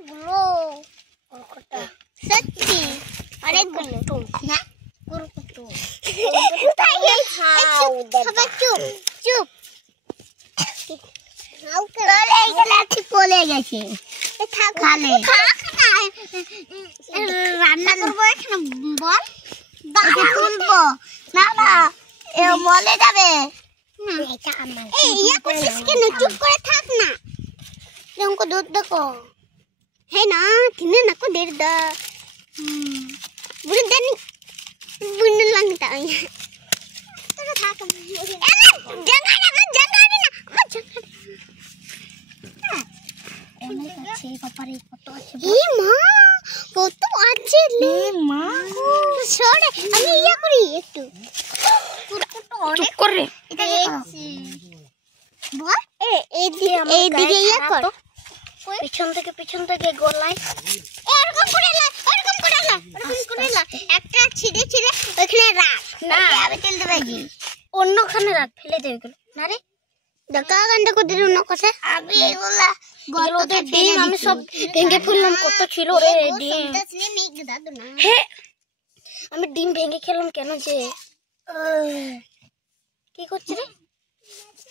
অনেকগুলো সত্যি অনেকগুলো না কুরকুটু সবাই চুপ চুপ তাহলে এইখানে আছে পড়ে গেছে খালে রান্না করবো এখানে বল দাঁড়া তুলবো না না এ মলে যাবে এটা আমার এই ইয়া করছিস কেন চুপ করে থাক না हमको दूध देखो है ना तिने ना को देर दा बुढ़े दनी बुढ़े लगता है तो था कम जंगा ना ना अच्छे पापा फोटो अच्छे ए मां फोटो अच्छे ले मां छोड़ আমি ইয়া করি একটু চুপ করে এটা বল এই দিকে ইয়া কর পিছন থেকে গোলাই এরকম করে না একটা ছিড়ে ওখানে রাখ না আমি তেল দেব জি অন্যখানে রাখ ফেলে দেব এগুলো না রে দেখা গন্ড করে দিল অন্য কথা আমি এগুলা গলতে ডিম আমি সব ভেঙে ফেললাম কত ছিল রে ডিম হে আমি ডিম ভেঙে খেলাম কেন যে কি করছিস রে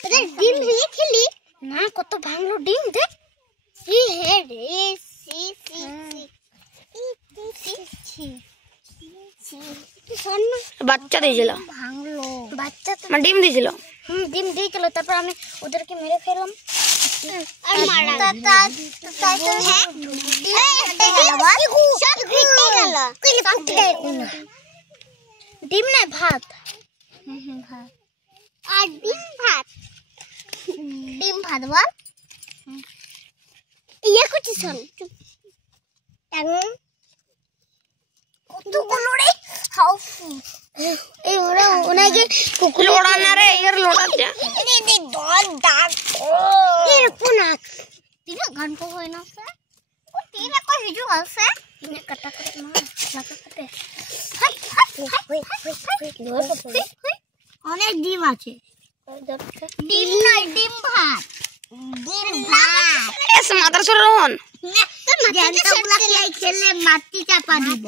তোর ডিম ভেঙে খেলি না কত ভাঙলো ডিম দেখ সি হে রে সি বাচ্চা দিয়েছিল ভাঙলো বাচ্চা তো ডিম দিয়েছিল ডিম দিয়েছিল তারপর আমি ওদেরকে মেরে ফেললাম আর মারা তাই তো হ্যাঁ ডিম না ভাত ভাত আর ডিম ভাত বল ইয়া করছিস শোন কতগুলো রে হাউফু এই ওরা ওনাকে কুকুর ওড়া না রে এর লোড়া যা এই দল দাগ এর কোনাক তিন ঘন্টা হয় না স্যার ও তিন কো হিজু আছে তিন কাটা করে না লাগা কাটে অনেক ডিম আছে ডিম নয় ডিম ভাত এস মাদার সরন জানতাগুলা কি খেলে মাটি চাপা দিব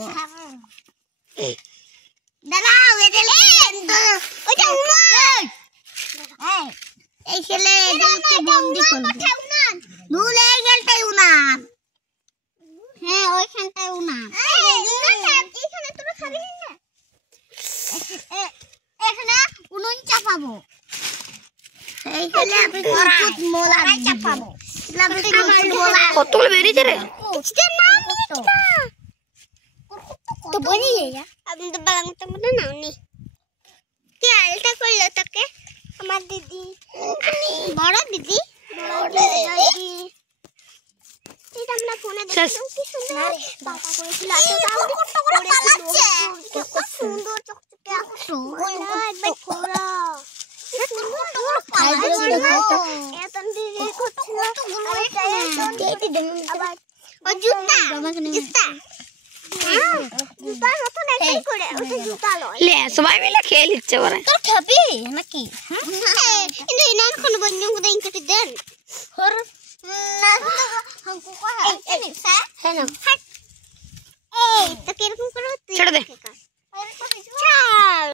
দাঁড়াও এদেরকে ওটা উনান এই ছেলে এদেরকে বন্দি করব ভুলে গেলটাই উনান হ্যাঁ ওইখানটাই উনান এখানে তোরা খাবি না এখানে উনুন চাপাবো এই ছেলে আপনি কত মোলা চাপাবো কতগুলো বেরিয়েছে রে তো বলি আপনি তো বাংলা মতো নাও নি কি আলটা করলো তোকে আমার দিদি বড় দিদি এটা আমরা ফোনে দেখলাম কি সুন্দর বাবা করেছিল কত সুন্দর চকচকে আসো একবার ঘোরা সবাই মিলে খেয়ে নিচ্ছে তোর খাবি নাকি ছেড়ে দে